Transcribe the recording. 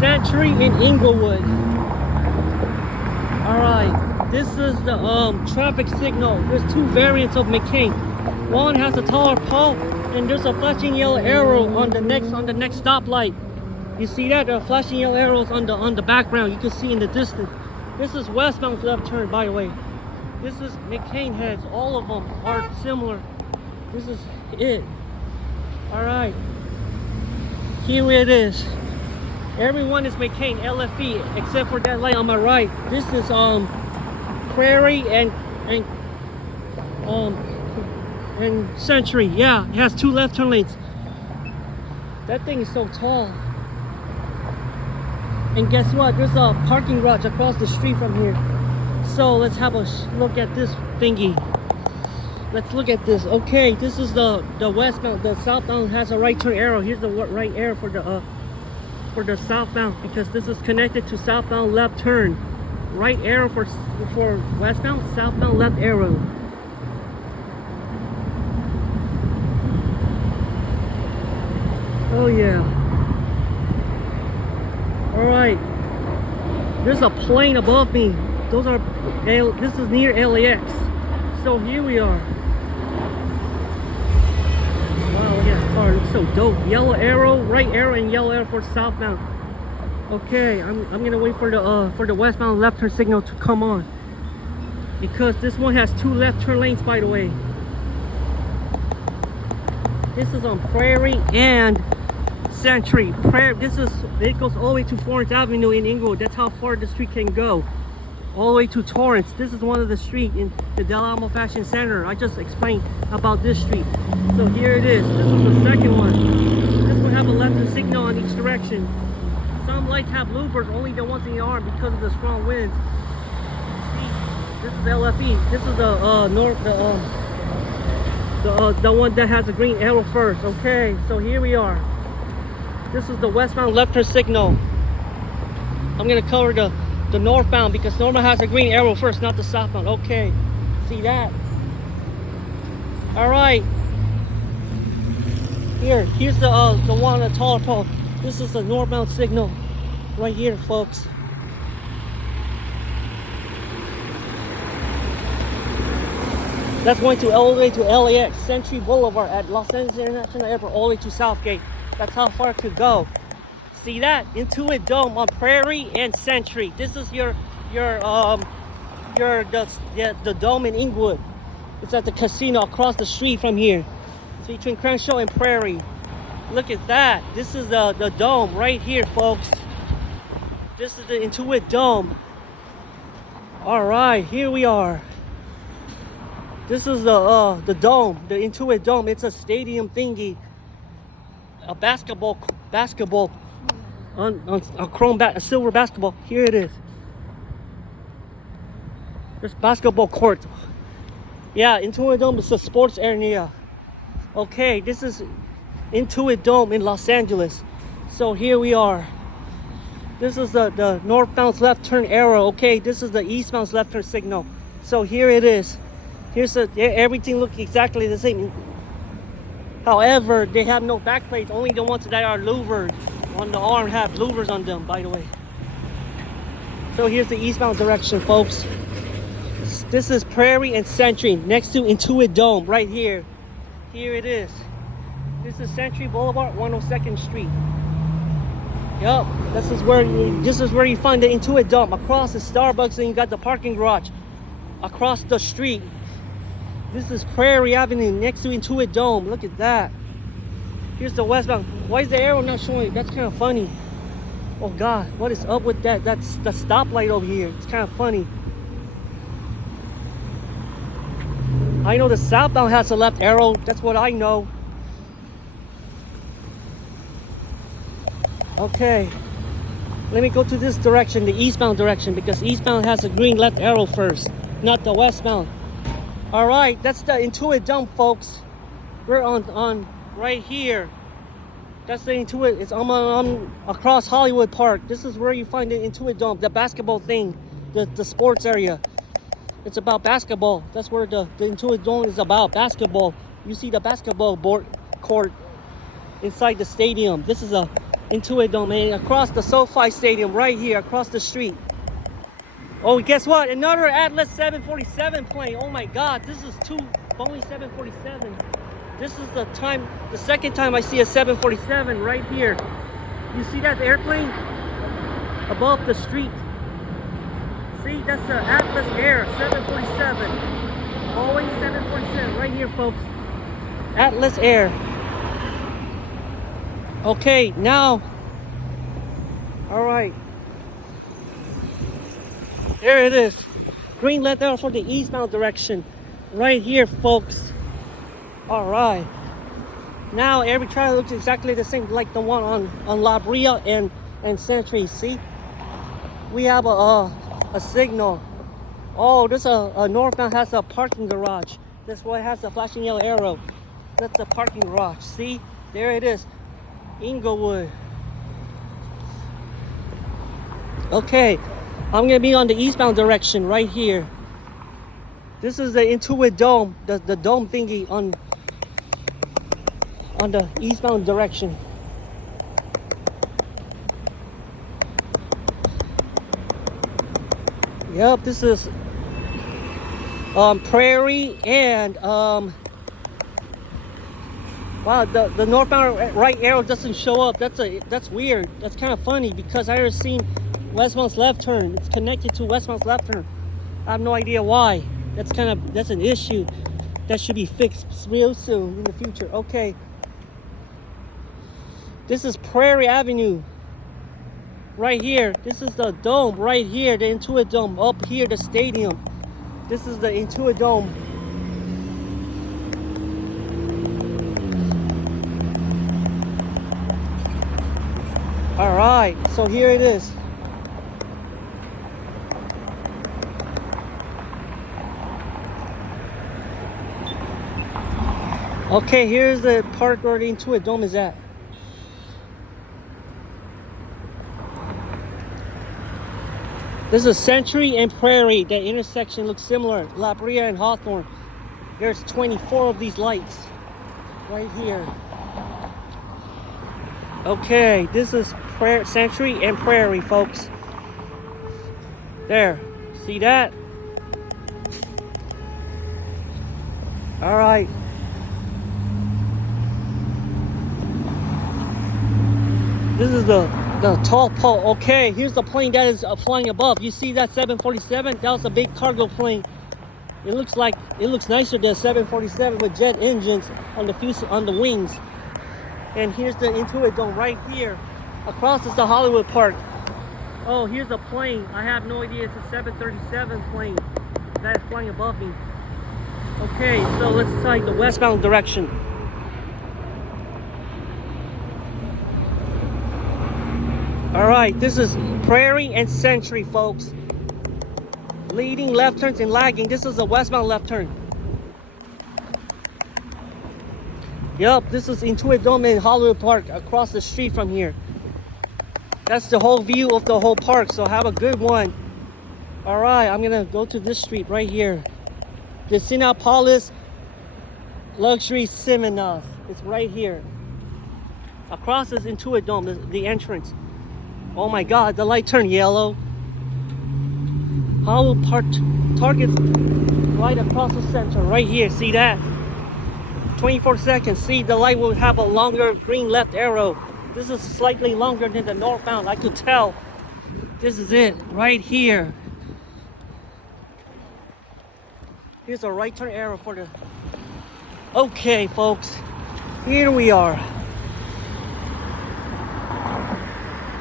Century in Inglewood. Alright, this is the traffic signal. There's two variants of McCain. One has a taller pole, and there's a flashing yellow arrow on the next stoplight. You see that? There are flashing yellow arrows on the background. You can see in the distance. This is westbound left turn, by the way. This is McCain heads. All of them are similar. This is it. Alright. Here it is. Everyone is McCain LFE except for that light on my right. This is Prairie and Century. Yeah, it has two left turn lanes. That thing is so tall. And guess what? There's a parking garage across the street from here. So let's have a look at this thingy. Let's look at this. Okay, this is the westbound. The southbound has a right turn arrow. Here's the right arrow for the southbound, because this is connected to southbound left turn. Right arrow for westbound, southbound left arrow. Oh yeah. All right. There's a plane above me. This is near LAX. So here we are. Wow, look at that car. It looks so dope. Yellow arrow, right arrow, and yellow arrow for southbound. Okay, I'm gonna wait for the westbound left turn signal to come on, because this one has two left turn lanes, by the way. This is on Prairie and Century. It goes all the way to Florence Avenue in Inglewood. That's how far the street can go. All the way to Torrance. This is one of the streets in the Del Amo Fashion Center. I just explained about this street. So here it is. This is the second one. This will have a left turn signal in each direction. Some lights have louvers, only the ones in the arm because of the strong winds. See, this is LFE. This is the one that has a green arrow first. Okay, so here we are. This is the westbound left turn signal. I'm gonna cover the northbound because northbound has a green arrow first, not the southbound. Okay, see that? All right. Here's the one on the taller pole. This is the northbound signal right here, folks. That's going to all the way to LAX, Century Boulevard at Los Angeles International Airport, all the way to Southgate. That's how far it could go. See that? Intuit Dome on Prairie and Century. This is the Dome in Inglewood. It's at the casino across the street from here. It's between Crenshaw and Prairie. Look at that. This is the Dome right here, folks. This is the Intuit Dome. All right, here we are. This is the Dome, the Intuit Dome. It's a stadium thingy. A basketball on a silver basketball. Here it is. There's basketball court. Yeah, Intuit Dome is a sports area. Okay, this is Intuit Dome in Los Angeles. So here we are. This is the northbound left turn arrow. Okay, this is the eastbound left turn signal. So here it is. Everything looks exactly the same. However, they have no backplates. Only the ones that are louvered on the arm have louvers on them, by the way. So here's the eastbound direction, folks. This is Prairie and Century next to Intuit Dome right here. Here it is. This is Century Boulevard, 102nd Street. Yup, this is where you find the Intuit Dome. Across the Starbucks, and you got the parking garage across the street. This is Prairie Avenue next to Intuit Dome. Look at that. Here's the westbound. Why is the arrow not showing? That's kind of funny. Oh God, what is up with that? That's the stoplight over here. It's kind of funny. I know the southbound has a left arrow. That's what I know. Okay. Let me go to this direction, the eastbound direction, because eastbound has a green left arrow first, not the westbound. All right, that's the Intuit Dome, folks. We're on right here. That's the Intuit. It's on across Hollywood Park. This is where you find the Intuit Dome, the basketball thing, the sports area. It's about basketball. That's where the Intuit Dome is about, basketball. You see the basketball court inside the stadium. This is a Intuit Dome, and across the SoFi Stadium right here, across the street. Oh, guess what? Another Atlas 747 plane. Oh my God, this is two Boeing 747. This is the second time I see a 747 right here. You see that airplane above the street? See, that's the Atlas Air 747. Boeing 747 right here, folks. Atlas Air. Okay, now, all right. There it is. Green let down for the eastbound direction. Right here, folks. All right. Now every trailer looks exactly the same, like the one on La Brea and Century. See? We have a signal. Oh, this a northbound has a parking garage. That's why it has a flashing yellow arrow. That's a parking garage. See? There it is. Inglewood. Okay. I'm gonna be on the eastbound direction right here. This is the Intuit Dome, the dome thingy on the eastbound direction. Yep, this is Prairie and wow, the northbound right arrow doesn't show up. That's weird. That's kind of funny because I ever seen westbound's left turn. It's connected to westbound's left turn. I have no idea why. That's an issue that should be fixed real soon in the future. Okay. This is Prairie Avenue. Right here. This is the dome right here, the Intuit Dome. Up here, the stadium. This is the Intuit Dome. All right, so here it is. Okay, here's the part where the Intuit Dome is at. This is Century and Prairie. The intersection looks similar. La Brea and Hawthorne. There's 24 of these lights right here. Okay, this is Century and Prairie, folks. There, see that? All right. This is the tall pole. Okay, here's the plane that is flying above. You see that 747? That was a big cargo plane. It looks nicer than 747 with jet engines on the wings. And here's the Intuit Dome right here. Across is the Hollywood Park. Oh, here's a plane. I have no idea. It's a 737 plane that is flying above me. Okay, so let's try the westbound direction. All right, this is Prairie and Century, folks. Leading left turns and lagging. This is a westbound left turn. Yep, this is Intuit Dome in Hollywood Park across the street from here. That's the whole view of the whole park, so have a good one. All right, I'm gonna go to this street right here. The Cinepolis Luxury Cinema. It's right here. Across is Intuit Dome, the entrance. Oh my God, the light turned yellow. Hollywood Park Target right across the center, right here. See that? 24 seconds. See, the light will have a longer green left arrow. This is slightly longer than the northbound. I could tell. This is it, right here. Here's a right turn arrow for the... Okay, folks. Here we are.